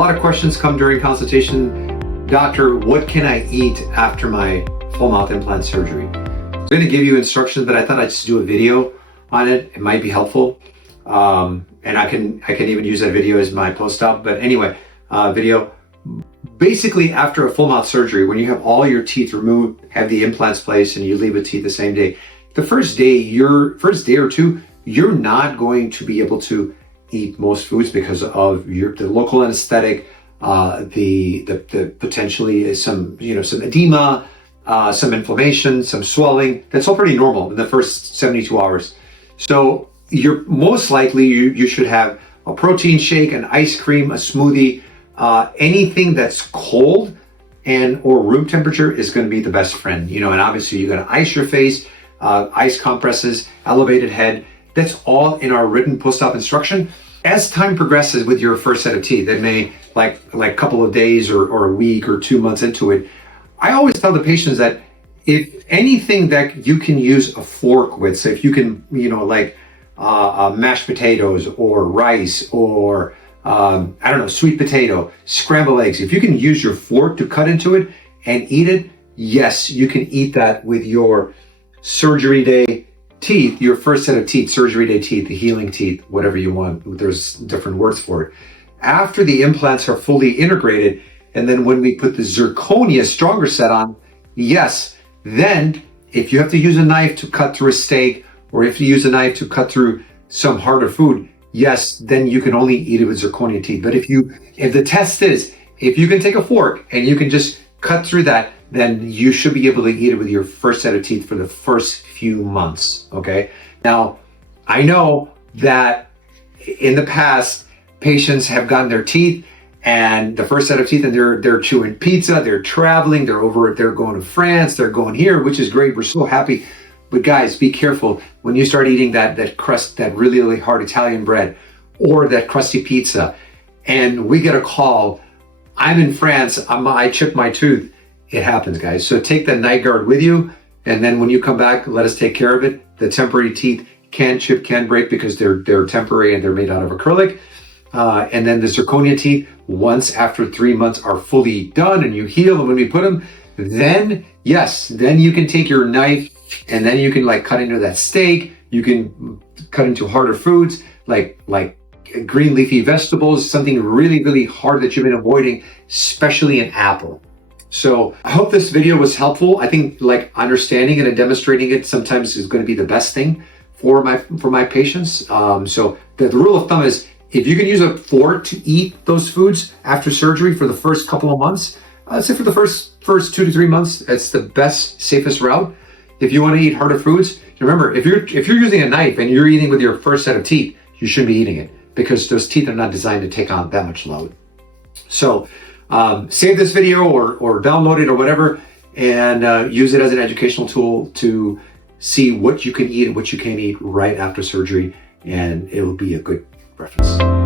lot of questions come during consultation. Doctor, what can I eat after my full mouth implant surgery? I'm going to give you instructions, but I thought I'd just do a video on it. It might be helpful. And I can even use that video as my post-op. But anyway, video. Basically, after a full mouth surgery, when you have all your teeth removed, have the implants placed, and you leave with teeth the same day, the first day or two, you're not going to be able to eat most foods because of the local anesthetic, the potentially some edema, some inflammation, some swelling. That's all pretty normal in the first 72 hours. So you're most likely you should have a protein shake, an ice cream, a smoothie, anything that's cold and or room temperature is going to be the best friend. And obviously you're going to ice your face, ice compresses, elevated head. That's all in our written post-op instruction. As time progresses with your first set of teeth, it may like a couple of days or a week or 2 months into it, I always tell the patients that if anything that you can use a fork with, so if you can, mashed potatoes or rice or sweet potato, scrambled eggs, if you can use your fork to cut into it and eat it, yes, you can eat that with your surgery day teeth, your first set of teeth, surgery day teeth, the healing teeth, whatever you want. There's different words for it. After the implants are fully integrated, and then when we put the zirconia stronger set on, yes, then if you have to use a knife to cut through a steak, or if you use a knife to cut through some harder food, yes, then you can only eat it with zirconia teeth. But if the test is, if you can take a fork and you can just cut through that, then you should be able to eat it with your first set of teeth for the first few months, okay? Now, I know that in the past, patients have gotten their teeth and the first set of teeth and they're chewing pizza, they're traveling, they're going to France, they're going here, which is great. We're so happy. But guys, be careful when you start eating that crust, that really, really hard Italian bread or that crusty pizza. And we get a call, I'm in France, I chipped my tooth. It happens, guys. So take that night guard with you. And then when you come back, let us take care of it. The temporary teeth can chip, can break because they're temporary and they're made out of acrylic. And then the zirconia teeth, once after 3 months are fully done and you heal, and when we put them, then yes, then you can take your knife and then you can cut into that steak. You can cut into harder foods like green leafy vegetables, something really, really hard that you've been avoiding, especially an apple. So I hope this video was helpful. I think understanding it and demonstrating it sometimes is going to be the best thing for my patients. So the rule of thumb is if you can use a fork to eat those foods after surgery for the first couple of months, I'd say for the first 2 to 3 months, that's the best, safest route. If you want to eat harder foods, remember, if you're using a knife and you're eating with your first set of teeth, you shouldn't be eating it because those teeth are not designed to take on that much load. So save this video or download it or whatever and use it as an educational tool to see what you can eat and what you can't eat right after surgery, and it will be a good reference.